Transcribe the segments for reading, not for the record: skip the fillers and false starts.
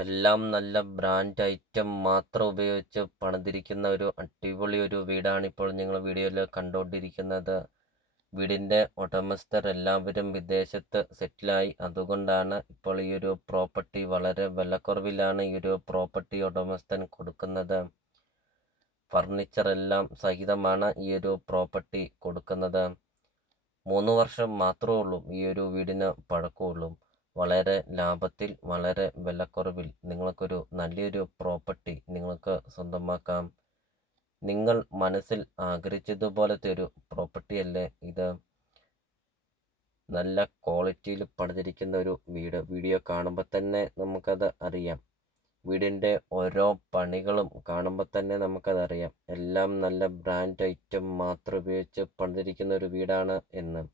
എല്ലാം നല്ല brand item മാത്രം ഉപയോഗിച്ച് പണിതിരിക്കുന്ന ഒരു അടിപൊളി ഒരു വീടാണ് ഇപ്പോൾ നിങ്ങൾ വീഡിയോയിൽ കണ്ടുകൊണ്ടിരിക്കുന്നത്. വീടിൻ്റെ ഉടമസ്ഥർ എല്ലാവരും വിദേശത്ത് സെറ്റിലായി. അതുകൊണ്ടാണ് ഇപ്പോൾ ഈ ഒരു പ്രോപ്പർട്ടി വളരെ വിലക്കുറവിലാണ് ഈ ഒരു പ്രോപ്പർട്ടി ഉടമസ്ഥൻ കൊടുക്കുന്നത്. ഫർണിച്ചർ എല്ലാം സഹിതമാണ് ഈ ഒരു പ്രോപ്പർട്ടി കൊടുക്കുന്നത്. 3 വർഷം മാത്രമേ ഉള്ളൂ ഈ ഒരു വീടിന് പഴക്കമുള്ളൂ. വളരെ ലാഭത്തിൽ വളരെ വിലക്കുറവിൽ നിങ്ങൾക്കൊരു നല്ലൊരു പ്രോപ്പർട്ടി നിങ്ങൾക്ക് സ്വന്തമാക്കാം. നിങ്ങൾ മനസ്സിൽ ആഗ്രഹിച്ചതുപോലത്തെ ഒരു പ്രോപ്പർട്ടിയല്ലേ ഇത്. നല്ല ക്വാളിറ്റിയിൽ പണിതിരിക്കുന്ന ഒരു വീട്. വീഡിയോ കാണുമ്പോൾ തന്നെ നമുക്കത് അറിയാം. വീടിൻ്റെ ഓരോ പണികളും കാണുമ്പോൾ തന്നെ നമുക്കതറിയാം. എല്ലാം നല്ല ബ്രാൻഡ് ഐറ്റം മാത്രം ഉപയോഗിച്ച് പണിതിരിക്കുന്ന ഒരു വീടാണ് എന്ന്.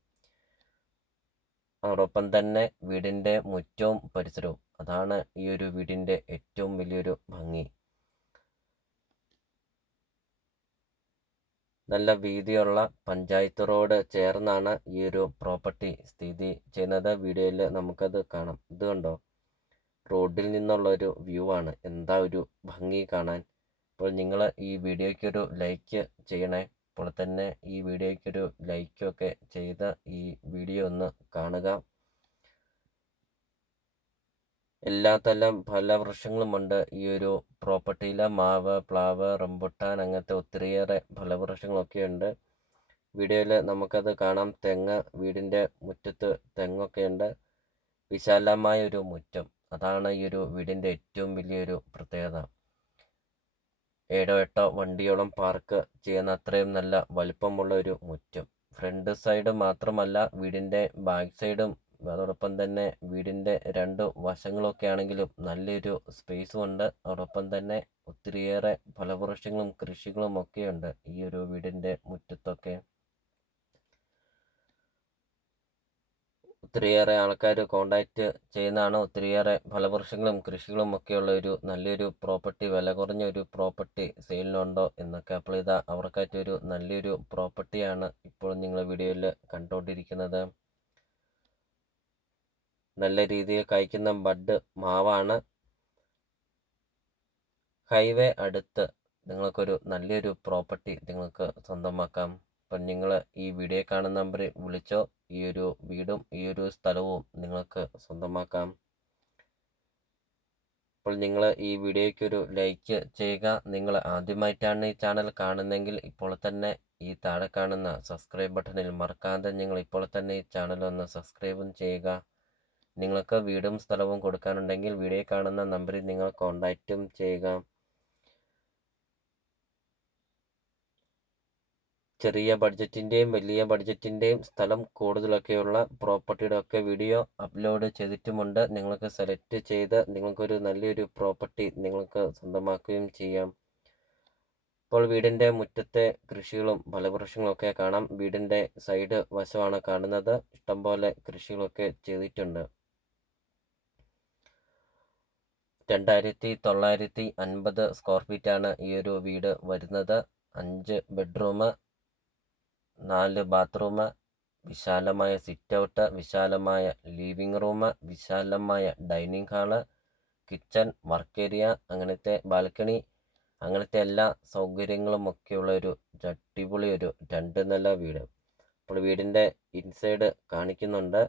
അതോടൊപ്പം തന്നെ വീടിൻ്റെ മുറ്റവും പരിസരവും, അതാണ് ഈ ഒരു വീടിൻ്റെ ഏറ്റവും വലിയൊരു ഭംഗി. നല്ല വീതിയുള്ള പഞ്ചായത്ത് റോഡ് ചേർന്നാണ് ഈ ഒരു പ്രോപ്പർട്ടി സ്ഥിതി ചെയ്യുന്നത്. വീഡിയോയിൽ നമുക്കത് കാണാം. ഇത് കണ്ടോ, റോഡിൽ നിന്നുള്ള ഒരു വ്യൂ ആണ്. എന്താ ഒരു ഭംഗി കാണാൻ. അപ്പോൾ നിങ്ങൾ ഈ വീഡിയോയ്ക്കൊരു ലൈക്ക് ചെയ്യണേ. ഇപ്പോൾ തന്നെ ഈ വീഡിയോയ്ക്കൊരു ലൈക്കൊക്കെ ചെയ്ത് ഈ വീഡിയോ ഒന്ന് കാണുക. എല്ലാത്തരം ഫലവൃക്ഷങ്ങളുമുണ്ട് ഈ ഒരു പ്രോപ്പർട്ടിയിൽ. മാവ്, പ്ലാവ്, റംബുട്ടാൻ അങ്ങനത്തെ ഒത്തിരിയേറെ ഫലവൃക്ഷങ്ങളൊക്കെയുണ്ട്. വീഡിയോയിൽ നമുക്കത് കാണാം. തെങ്ങ്, വീടിൻ്റെ മുറ്റത്ത് തെങ്ങൊക്കെയുണ്ട്. വിശാലമായ ഒരു മുറ്റം, അതാണ് ഈ ഒരു വീടിൻ്റെ ഏറ്റവും വലിയൊരു പ്രത്യേകത. 7-8 വണ്ടിയോളം പാർക്ക് ചെയ്യുന്ന അത്രയും നല്ല വലിപ്പമുള്ള ഒരു മുറ്റം. ഫ്രണ്ട് സൈഡ് മാത്രമല്ല, വീടിൻ്റെ ബാക്ക് സൈഡും അതോടൊപ്പം തന്നെ വീടിൻ്റെ 2 വശങ്ങളൊക്കെ ആണെങ്കിലും നല്ലൊരു സ്പേസും ഉണ്ട്. അതോടൊപ്പം തന്നെ ഒത്തിരിയേറെ ഫലവൃക്ഷങ്ങളും കൃഷികളും ഒക്കെയുണ്ട് ഈ ഒരു വീടിൻ്റെ മുറ്റത്തൊക്കെ. ഒത്തിരിയേറെ ആൾക്കാർ കോണ്ടാക്റ്റ് ചെയ്യുന്നതാണ്. ഒത്തിരിയേറെ ഫലവൃക്ഷങ്ങളും കൃഷികളും ഒക്കെയുള്ള ഒരു നല്ലൊരു പ്രോപ്പർട്ടി, വില കുറഞ്ഞ ഒരു പ്രോപ്പർട്ടി സെയിലിനുണ്ടോ എന്നൊക്കെ. അപ്പോൾ ഇതാ അവർക്കായിട്ട് ഒരു നല്ലൊരു പ്രോപ്പർട്ടിയാണ് ഇപ്പോൾ നിങ്ങൾ വീഡിയോയിൽ കണ്ടുകൊണ്ടിരിക്കുന്നത്. നല്ല രീതിയിൽ കായ്ക്കുന്ന ബഡ് മാവാണ്. ഹൈവേ അടുത്ത് നിങ്ങൾക്കൊരു നല്ലൊരു പ്രോപ്പർട്ടി നിങ്ങൾക്ക് സ്വന്തമാക്കാം. അപ്പം നിങ്ങൾ ഈ വീഡിയോ കാണുന്ന നമ്പറിൽ വിളിച്ചോ. ഈ ഒരു വീടും ഈ ഒരു സ്ഥലവും നിങ്ങൾക്ക് സ്വന്തമാക്കാം. അപ്പോൾ നിങ്ങൾ ഈ വീഡിയോയ്ക്കൊരു ലൈക്ക് ചെയ്യുക. നിങ്ങൾ ആദ്യമായിട്ടാണ് ഈ ചാനൽ കാണുന്നതെങ്കിൽ ഇപ്പോൾ തന്നെ ഈ താഴെ കാണുന്ന സബ്സ്ക്രൈബ് ബട്ടണിൽ മറക്കാതെ നിങ്ങൾ ഇപ്പോൾ തന്നെ ഈ ചാനൽ ഒന്ന് സബ്സ്ക്രൈബും ചെയ്യുക. നിങ്ങൾക്ക് വീടും സ്ഥലവും കൊടുക്കാനുണ്ടെങ്കിൽ വീഡിയോ കാണുന്ന നമ്പറിൽ നിങ്ങൾ കോൺടാക്റ്റും ചെയ്യുക. ചെറിയ ബഡ്ജറ്റിൻ്റെയും വലിയ ബഡ്ജറ്റിൻ്റെയും സ്ഥലം കൂടുതലൊക്കെയുള്ള പ്രോപ്പർട്ടിയുടെ ഒക്കെ വീഡിയോ അപ്ലോഡ് ചെയ്തിട്ടുമുണ്ട്. നിങ്ങൾക്ക് സെലക്ട് ചെയ്ത് നിങ്ങൾക്കൊരു നല്ലൊരു പ്രോപ്പർട്ടി നിങ്ങൾക്ക് സ്വന്തമാക്കുകയും ചെയ്യാം. ഇപ്പോൾ വീടിൻ്റെ മുറ്റത്തെ കൃഷികളും ഫലവൃക്ഷങ്ങളൊക്കെ കാണാം. വീടിൻ്റെ സൈഡ് വശമാണ് കാണുന്നത്. ഇഷ്ടംപോലെ കൃഷികളൊക്കെ ചെയ്തിട്ടുണ്ട്. 2950 സ്ക്വയർ ഫീറ്റാണ് ഈ ഒരു വീട് വരുന്നത്. 5 ബെഡ്റൂം, 4 ബാത്റൂം, വിശാലമായ സിറ്റ് ഔട്ട്, വിശാലമായ ലിവിംഗ് റൂം, വിശാലമായ dining hall, kitchen, work area, അങ്ങനത്തെ ബാൽക്കണി, അങ്ങനത്തെ എല്ലാ സൗകര്യങ്ങളും ഒക്കെയുള്ള ഒരു അടിപൊളി ഒരു 2 നില വീട്. അപ്പോൾ വീടിൻ്റെ ഇൻസൈഡ് കാണിക്കുന്നുണ്ട്.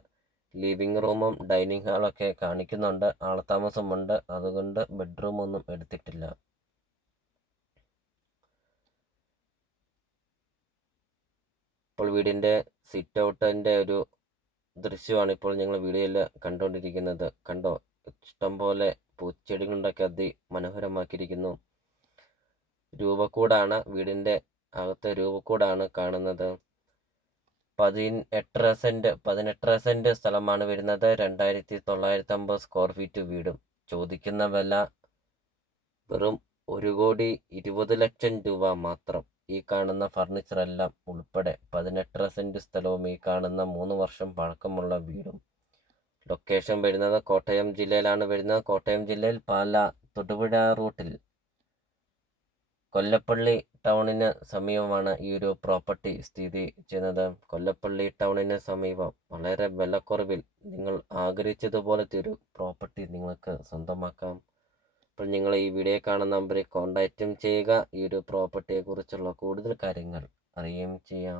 ലിവിംഗ് റൂമും ഡൈനിങ് ഹാളൊക്കെ കാണിക്കുന്നുണ്ട്. ആൾതാമസമുണ്ട്, അതുകൊണ്ട് ബെഡ്റൂം ഒന്നും എടുത്തിട്ടില്ല. ഇപ്പോൾ വീടിൻ്റെ സിറ്റ് ഔട്ടിൻ്റെ ഒരു ദൃശ്യമാണ് ഇപ്പോൾ നിങ്ങൾ വീഡിയോയിൽ കണ്ടുകൊണ്ടിരിക്കുന്നത്. കണ്ടോ, ഇഷ്ടംപോലെ പൂച്ചെടികളുണ്ടൊക്കെ അതിമനോഹരമാക്കിയിരിക്കുന്നു. രൂപക്കൂടാണ്, വീടിൻ്റെ അകത്തെ രൂപക്കൂടാണ് കാണുന്നത്. 18 സെന്റ് സ്ഥലമാണ് വരുന്നത്. 2950 സ്ക്വയർ ഫീറ്റ് വീടും. ചോദിക്കുന്ന വില വെറും 1,20,00,000 രൂപ മാത്രം. ഈ കാണുന്ന ഫർണിച്ചർ എല്ലാം ഉൾപ്പെടെ 18 സെന്റ് സ്ഥലവും ഈ കാണുന്ന 3 വർഷം പഴക്കമുള്ള വീടും. ലൊക്കേഷൻ വരുന്നത് കോട്ടയം ജില്ലയിലാണ് വരുന്നത്. കോട്ടയം ജില്ലയിൽ പാലാ തൊടുപുഴ റൂട്ടിൽ കൊല്ലപ്പള്ളി ടൗണിന് സമീപമാണ് ഈ ഒരു പ്രോപ്പർട്ടി സ്ഥിതി ചെയ്യുന്നത്. കൊല്ലപ്പള്ളി ടൗണിന് സമീപം വളരെ വിലക്കുറവിൽ നിങ്ങൾ ആഗ്രഹിച്ചതുപോലത്തെ ഒരു പ്രോപ്പർട്ടി നിങ്ങൾക്ക് സ്വന്തമാക്കാം. അപ്പോൾ നിങ്ങൾ ഈ വീഡിയോ കാണുന്ന നമ്പറിൽ കോൺടാക്റ്റും ചെയ്യുക. ഈ ഒരു പ്രോപ്പർട്ടിയെക്കുറിച്ചുള്ള കൂടുതൽ കാര്യങ്ങൾ അറിയുകയും ചെയ്യാം.